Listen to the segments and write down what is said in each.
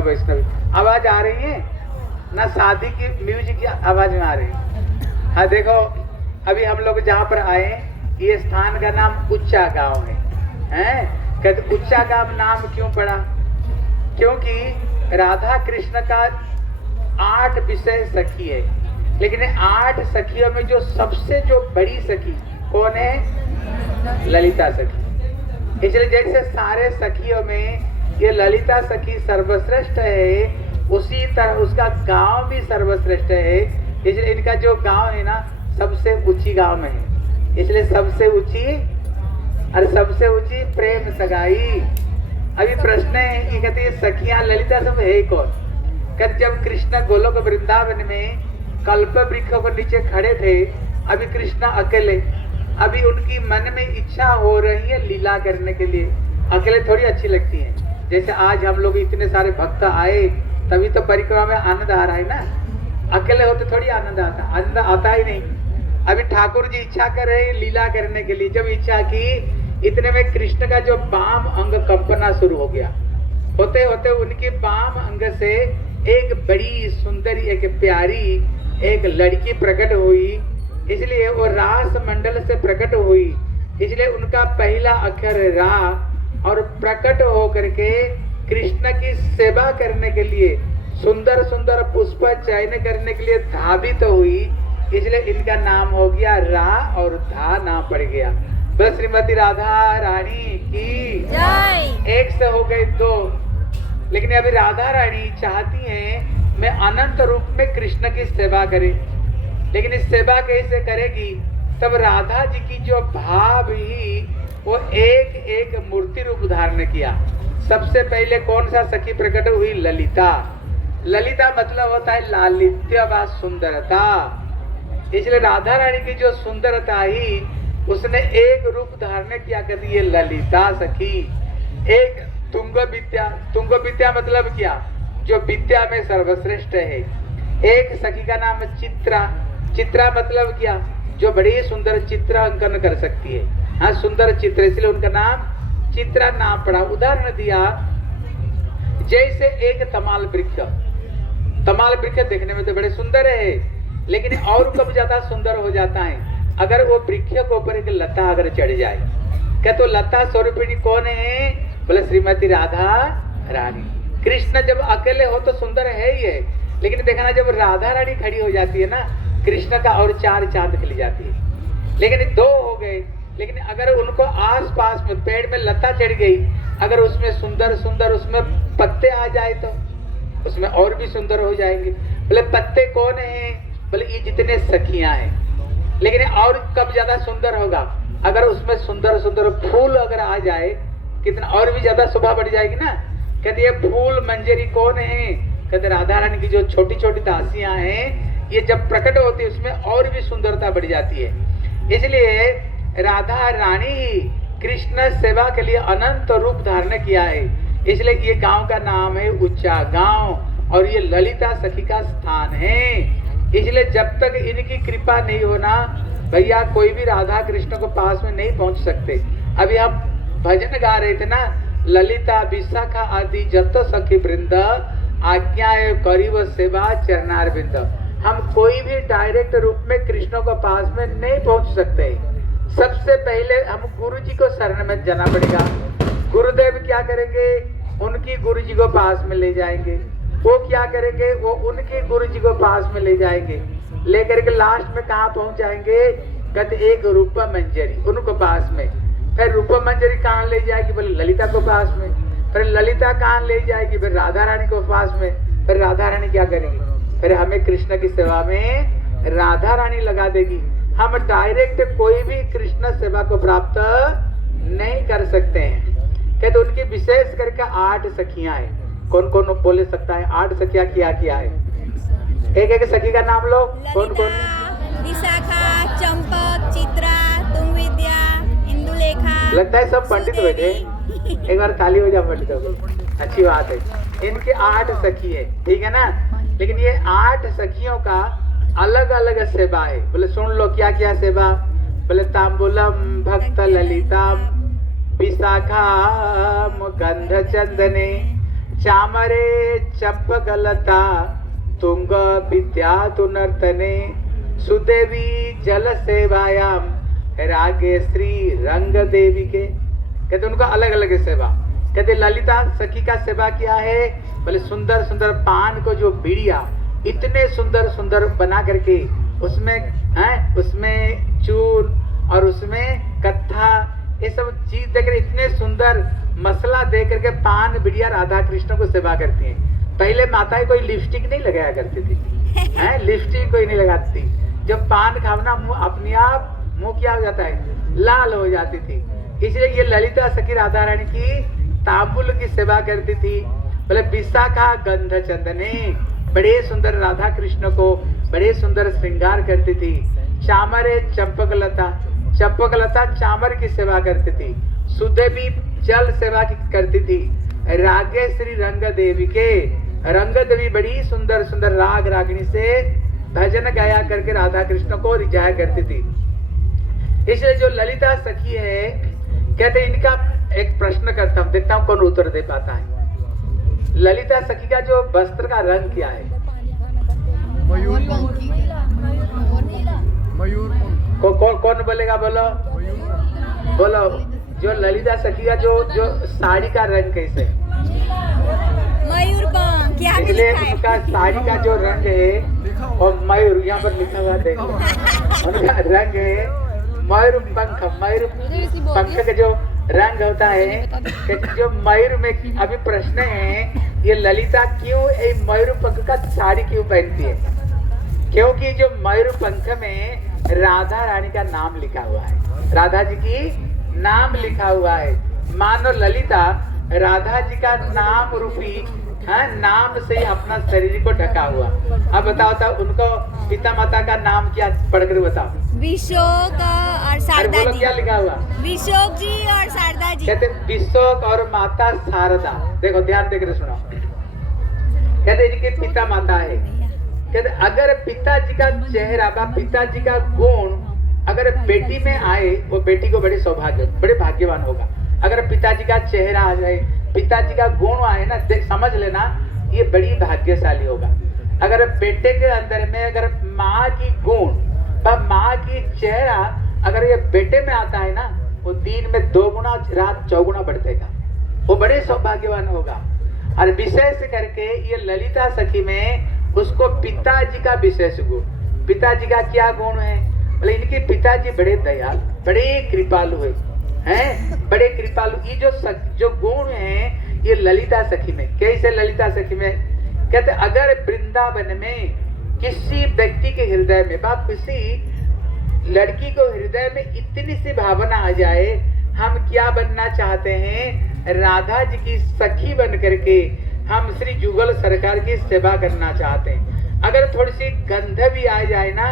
वैष्णव वैष्णवी आवाज आ रही है ना? शादी की म्यूजिक की आवाज में आ रही है। हाँ देखो, अभी हम लोग जहाँ पर आए, ये स्थान का नाम उच्चा गांव है। हैं? कहते उच्चा गांव नाम क्यों पड़ा? क्योंकि राधा कृष्ण का 8 विषय सखी है, लेकिन 8 सखियों में जो सबसे जो बड़ी सखी कौन है? ललिता सखी। इसलिए जैसे सारे सखियों में ये ललिता सखी सर्वश्रेष्ठ है, उसी तरह उसका गांव भी सर्वश्रेष्ठ है। इसलिए इनका जो गांव है ना, सबसे ऊंची गांव में है। इसलिए सबसे ऊंची और सबसे ऊंची प्रेम सगाई। अभी प्रश्न है कि कहते हैं सखियां ललिता सब है कौन? कहते जब कृष्ण गोलोक वृंदावन में कल्प वृक्षों के नीचे खड़े थे, अभी कृष्ण अकेले, अभी उनकी मन में इच्छा हो रही है लीला करने के लिए। अकेले थोड़ी अच्छी लगती है। जैसे आज हम लोग इतने सारे भक्त आए, तभी तो परिक्रमा में आनंद आ रहा है ना। अकेले होते थोड़ी आनंद आता, आनंद आता ही नहीं। अभी ठाकुर जी इच्छा कर रहे हैं लीला करने के लिए। जब इच्छा की, इतने में कृष्ण का जो बाम अंग कंपना शुरू हो गया। होते होते उनके बाम अंग से एक बड़ी सुंदरी, एक प्यारी एक लड़की प्रकट हुई। इसलिए वो रास मंडल से प्रकट हुई। इसलिए उनका पहला अक्षर रा, और प्रकट होकर के कृष्ण की सेवा करने के लिए, सुंदर सुंदर पुष्प चयन करने के लिए धावित हुई। इसलिए इनका नाम हो गया रा और धा नाम पड़ गया। बस श्रीमती राधा रानी की जय। एक से हो गए 2, लेकिन अभी राधा रानी चाहती हैं मैं अनंत रूप में कृष्ण की सेवा करे। लेकिन इस सेवा कैसे करेगी? तब राधा जी की जो भाव ही वो एक एक मूर्ति रूप धारण किया। सबसे पहले कौन सा सखी प्रकट हुई? ललिता। ललिता मतलब होता है लालित्य व सुंदरता। इसलिए राधा रानी की जो सुंदरता ही उसने एक रूप धारण किया कर दी, ये ललिता सखी। एक तुंग विद्या, तुंग विद्या मतलब क्या? जो विद्या में सर्वश्रेष्ठ है। एक सखी का नाम चित्रा। चित्रा मतलब क्या? जो बड़ी सुंदर चित्र अंकन कर सकती है। हाँ, सुंदर चित्र, इसलिए उनका नाम चित्रा नाम पड़ा। उदाहरण दिया, जैसे एक तमाल वृक्ष। तमाल वृक्ष देखने में तो बड़े सुंदर है, लेकिन और कब ज्यादा सुंदर हो जाता है अगर वो वृक्ष के ऊपर एक लता अगर चढ़ जाए। क्या तो लता स्वरूपिणी कौन है? बोले श्रीमती राधा रानी। कृष्ण जब अकेले हो तो सुंदर है ही है, लेकिन देखना जब राधा रानी खड़ी हो जाती है ना, कृष्ण का और 4 चांद खिल जाती है। लेकिन 2 हो गए, लेकिन अगर उनको आस पास में पेड़ में लता चढ़ गई, अगर उसमें सुंदर सुंदर उसमें पत्ते आ जाए तो उसमें और भी सुंदर हो जाएंगे। बोले पत्ते कौन है? बोले ये जितने सखियां हैं। लेकिन और कब ज्यादा सुंदर होगा? अगर उसमें सुंदर सुंदर फूल अगर आ जाए, कितना और भी ज्यादा शोभा बढ़ जाएगी ना। कहते ये फूल मंजरी कौन है? कहते राधा रानी की जो छोटी छोटी दासियां हैं, ये जब प्रकट होती है उसमें और भी सुंदरता बढ़ जाती है। इसलिए राधा रानी ही कृष्ण सेवा के लिए अनंत रूप धारण किया है। इसलिए ये गांव का नाम है उच्चा गांव, और ये ललिता सखी का स्थान है। इसलिए जब तक इनकी कृपा नहीं होना भैया, कोई भी राधा कृष्ण को पास में नहीं पहुंच सकते। अभी हम भजन गा रहे थे ना, ललिता विशाखा आदि जत सखी वृंद, आज्ञा करीब सेवा चरणार बिंद। हम कोई भी डायरेक्ट रूप में कृष्ण को पास में नहीं पहुंच सकते। सबसे पहले हम गुरु जी को शरण में जाना पड़ेगा। गुरुदेव क्या करेंगे? उनकी गुरु जी को पास में ले जाएंगे। वो क्या करेंगे? वो उनके गुरु जी को पास में ले जाएंगे। लेकर के लास्ट में कहाँ पहुंच जाएंगे? कहते एक रूप मंजरी, उनको पास में। फिर रूप मंजरी कहाँ ले जाएगी? बोले ललिता को पास में। फिर ललिता कहाँ ले जाएगी? फिर राधा रानी को पास में। फिर राधा रानी क्या करेंगी? फिर हमें कृष्ण की सेवा में राधा रानी लगा देगी। हम डायरेक्ट कोई भी कृष्ण सेवा को प्राप्त नहीं कर सकते हैं। कहते उनकी विशेष करके 8 सखियां हैं। कौन कौन बोले सकता है? 8 सखियां क्या क्या है? एक एक सखी का नाम लो। कौन कौन? विशाखा, चंपक, चित्रा, तुंग विद्या, इंदुलेखा। लगता है सब पंडित बैठे। एक बार ताली हो जाए पंडितों को, अच्छी बात है। इनके 8 सखी है, ठीक है ना। लेकिन ये 8 सखियों का अलग अलग सेवा है। बोले सुन लो क्या क्या सेवा। बोले तांबूलम भक्त ललिताम विशाखा गंध चंदने चामरे चंपकलता तुंग विद्या तुनर्तने सुदेवी जल सेवायाम रागे श्री रंग देवी के। कहते उनका अलग अलग सेवा। कहते ललिता सखी का सेवा किया है, बोले सुंदर सुंदर पान को जो बीड़िया इतने सुंदर सुंदर बना करके उसमें चूर और उसमें कत्था ये सब चीज देकर इतने सुंदर मसला दे करके पान बिड़िया राधा कृष्ण को सेवा करती हैं। पहले माताएं कोई लिपस्टिक नहीं लगाया करती थी, लिपस्टिक कोई नहीं लगाती थी। जब पान खाना मुंह अपने आप मुंह क्या हो जाता है, लाल हो जाती थी। इसलिए ये ललिता सखी राधा रानी की तांबुल की सेवा करती थी। बोले विशाखा गंध चंदने, बड़े सुंदर राधा कृष्ण को बड़े सुंदर श्रृंगार करती थी। चामरे चंपकलता, चंपकलता चामर की सेवा करती थी। सुदेवी जल सेवा की करती थी। रागे श्री रंग देवी के, रंग देवी बड़ी सुंदर सुंदर राग रागिनी से भजन गाया करके राधा कृष्ण को रिझाया करती थी। इसलिए जो ललिता सखी है, कहते इनका एक प्रश्न करता हूं, देखता हूं कौन उत्तर दे पाता है। ललिता सखी का जो वस्त्र का रंग क्या है? कौन बोलेगा? बोलो बोलो। जो ललिता सखी का जो साड़ी का रंग कैसे? मयूरपंख। क्या इसलिए उनका साड़ी का जो रंग है और मयूर यहाँ पर लिखा हुआ देखो, उनका रंग है मयूर पंख। मयूर पंख का जो रंग होता है, जो मयूर में अभी प्रश्न है ये ललिता क्यों मयूर पंख का साड़ी क्यों पहनती है? क्योंकि जो मयूर पंख में राधा रानी का नाम लिखा हुआ है, राधा जी की नाम लिखा हुआ है। मानो ललिता राधा जी का नाम रूपी नाम से ही अपना शरीर को ढका हुआ। अब बताओ उनको पिता माता का नाम क्या पढ़कर बताओ। विशोक और शारदा जी। क्या लिखा हुआ? विशोक जी और शारदा जी। कहते विशोक और माता शारदा। देखो ध्यान देकर सुनो। कहते इनके पिता माता है। कहते अगर पिताजी का चेहरा व पिताजी का गुण अगर बेटी में आए, वो बेटी को बड़े सौभाग्य बड़े भाग्यवान होगा। अगर पिताजी का चेहरा आ जाए, पिताजी का गुण आए ना, देख समझ लेना ये बड़ी भाग्यशाली होगा। अगर बेटे के अंदर में अगर माँ की गुण व माँ की चेहरा अगर ये बेटे में आता है ना, वो दिन में 2 गुना रात 4 गुना बढ़तेगा, वो बड़े सौभाग्यवान होगा। और विशेष करके ये ललिता सखी में उसको पिताजी का विशेष गुण, पिताजी का क्या गुण है? बोले इनके पिताजी बड़े दयालु, बड़े कृपालु हैं, बड़े कृपालु। ये जो गुण है ये ललिता सखी में। कैसे ललिता सखी में? कहते अगर वृंदावन में किसी व्यक्ति के हृदय में बा किसी लड़की को हृदय में इतनी सी भावना आ जाए, हम क्या बनना चाहते हैं? राधा जी की सखी बन करके हम श्री जुगल सरकार की सेवा करना चाहते हैं। अगर थोड़ी सी गंध भी आ जाए ना,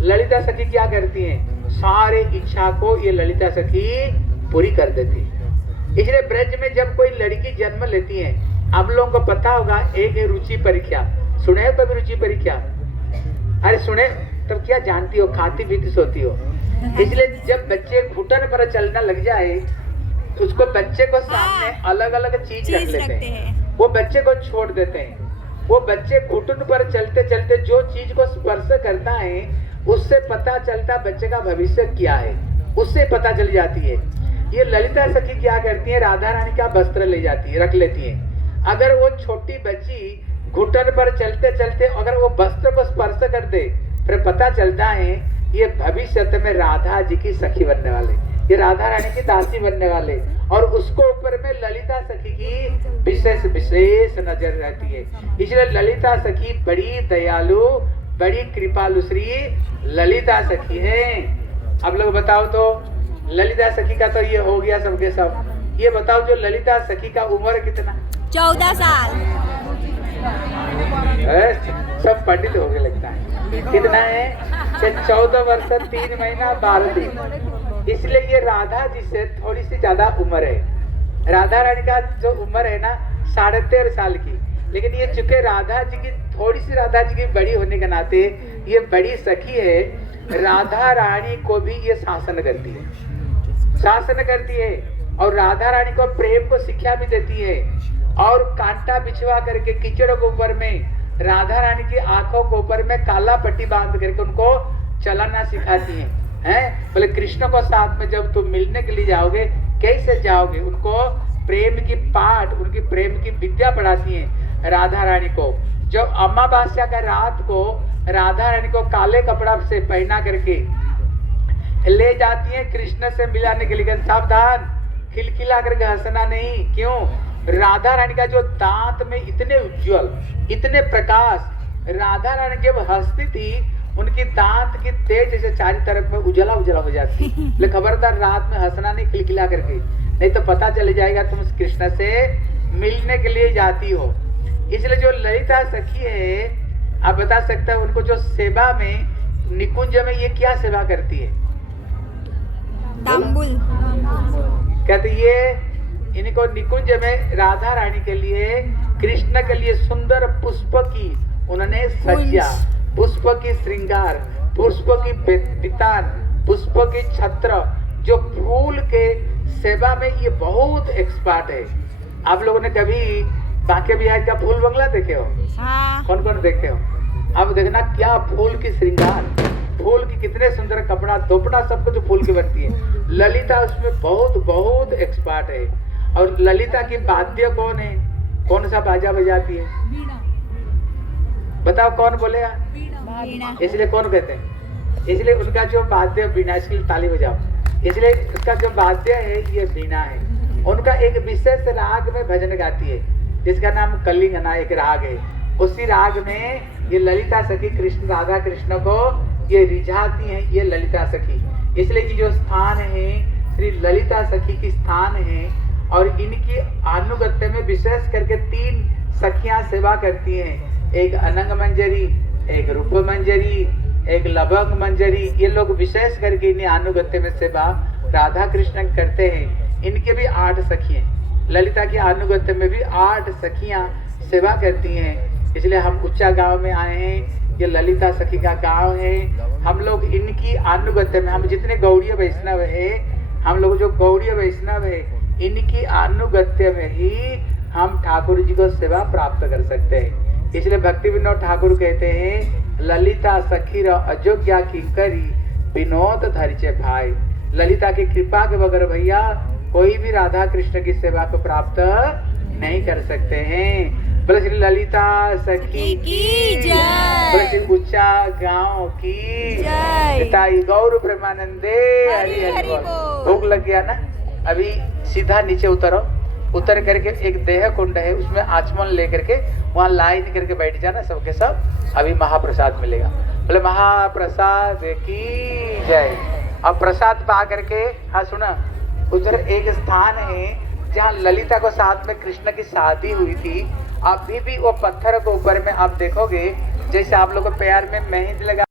ललिता सखी क्या करती हैं? सारे इच्छा को ये ललिता सखी पूरी कर देती है। इसलिए ब्रज में जब कोई लड़की जन्म लेती है, आप लोगों को पता होगा एक है रुचि परीक्षा। सुने हो कभी रुचि परीक्षा? अरे सुने तब क्या जानती हो, खाती पीती सोती हो। इसलिए जब बच्चे घुटन पर चलना लग जाए, उसको बच्चे को सामने अलग अलग चीज रख लेते हैं, वो बच्चे को छोड़ देते हैं। वो बच्चे घुटन पर चलते चलते जो चीज को स्पर्श करता है, उससे पता चलता बच्चे का भविष्य क्या है, उससे पता चल जाती है। ये ललिता सखी क्या करती है? राधा रानी का वस्त्र ले जाती है, रख लेती है। अगर वो छोटी बच्ची घुटन पर चलते चलते अगर वो वस्त्र को स्पर्श कर दे, फिर पता चलता है ये भविष्य में राधा जी की सखी बनने वाले, ये राधा रानी की दासी बनने वाले। और उसको ऊपर में ललिता सखी की विशेष नजर रहती है। इसलिए ललिता सखी बड़ी दयालु, बड़ी कृपालु श्री ललिता सखी है। अब लोग बताओ तो ललिता सखी का तो ये हो गया सबके सब। ये बताओ जो ललिता सखी का उम्र कितना? 14 साल। सब पंडित हो गए लगता है। कितना है? 14 वर्ष 3 महीना 12 दिन। इसलिए ये राधा जी से थोड़ी सी ज्यादा उम्र है। राधा रानी का जो उम्र है ना 13.5 साल की, लेकिन ये चूंकि राधा जी की थोड़ी सी राधा जी की बड़ी होने के नाते ये बड़ी सखी है, राधा रानी को भी ये शासन करती है, शासन करती है। और राधा रानी को प्रेम को शिक्षा भी देती है। और कांटा बिछवा करके कीचड़ के ऊपर में राधा रानी की आंखों के ऊपर में काला पट्टी बांध करके उनको चलाना सिखाती हैं। बोले कृष्ण को साथ में जब तुम मिलने के लिए जाओगे कैसे जाओगे? उनको प्रेम की पाठ, उनकी प्रेम की विद्या पढ़ाती हैं राधा रानी को। जब अमावस्या का रात को राधा रानी को काले कपड़ा से पहना करके ले जाती हैं कृष्ण से मिलाने के लिए। सावधान, खिलखिला करके हंसना नहीं। क्यों? राधा रानी का जो दांत में इतने उज्जवल, इतने प्रकाश, राधा रानी जब हंसती थी उनकी दांत की तेज से चारों तरफ में उजला उजला हो जाती। लेकिन खबरदार रात में हंसना नहीं खिलखिला करके, नहीं तो पता चल जाएगा तुम कृष्ण से मिलने के लिए जाती हो। इसलिए जो ललिता सखी है, आप बता सकते हैं उनको जो सेवा में निकुंज में ये क्या सेवा करती है? तांबुल। कहते ये इनको निकुंज में राधा रानी के लिए, कृष्ण के लिए सुंदर पुष्प की उन्होंने सज्जा, पुष्प की श्रृंगार, पुष्प की पितान, पुष्प की छत्र, जो फूल के सेवा में ये बहुत एक्सपर्ट है। आप लोगों ने कभी बांके बिहार का फूल बंगला देखे हो? हाँ। कौन कौन देखे हो? अब देखना क्या फूल की श्रृंगार, फूल की कितने सुंदर कपड़ा, दोपड़ा, सब कुछ फूल की बनती है। ललिता उसमें बहुत बहुत एक्सपर्ट है। और ललिता की वाद्य कौन है? कौन सा बाजा बजाती है? बताओ कौन बोलेगा? वीणा। इसलिए कौन कहते हैं? इसलिए उनका जो वाद्य वीणा, इसके लिए ताली बजाओ। इसलिए उसका जो वाद्य है ये वीणा है। उनका एक विशेष राग में भजन गाती है जिसका नाम कलिंगना एक राग है। उसी राग में ये ललिता सखी कृष्ण, राधा कृष्ण को ये रिझाती हैं, ये ललिता सखी। इसलिए कि जो स्थान है श्री ललिता सखी की स्थान है और इनकी अनुगत्य में विशेष करके 3 सखियां सेवा करती हैं। एक अनंग मंजरी, एक रूप मंजरी, एक लवंग मंजरी। ये लोग विशेष करके इन्हें अनुगत्य में सेवा राधा कृष्ण करते हैं। इनके भी 8 सखी हैं। ललिता की अनुगत्य में भी 8 सखियां सेवा करती हैं। इसलिए हम उच्चा गांव में आए हैं। ये ललिता सखी का गांव है। हम लोग इनकी अनुगत्य में, हम जितने गौड़ीय वैष्णव है, हम लोग जो गौड़ीय वैष्णव है, इनकी अनुगत्य में ही हम ठाकुर जी को सेवा प्राप्त कर सकते हैं। इसलिए भक्ति विनोद ठाकुर कहते हैं ललिता सखी र अयोग्या की करी विनोद धरिचे भाई। ललिता की कृपा के बगैर भैया कोई भी राधा कृष्ण की सेवा को प्राप्त नहीं कर सकते हैं। बोले श्री ललिता सखी की जय। बोले श्री उच्चा गांव की जय। पिताई गौर प्रेमानंदे। हरि हरि बोल। भूख लग गया ना? अभी सीधा नीचे उतरो, उतर करके एक देह कुंड है उसमें आचमन लेकर के वहाँ लाइन करके बैठ जाना सबके सब। अभी महाप्रसाद मिलेगा। बोले महाप्रसाद की जय। अब प्रसाद पा करके, हाँ सुना, उधर एक स्थान है जहाँ ललिता को साथ में कृष्ण की शादी हुई थी। अभी भी वो पत्थर के ऊपर में आप देखोगे जैसे आप लोग को पैर में मेहंदी लगा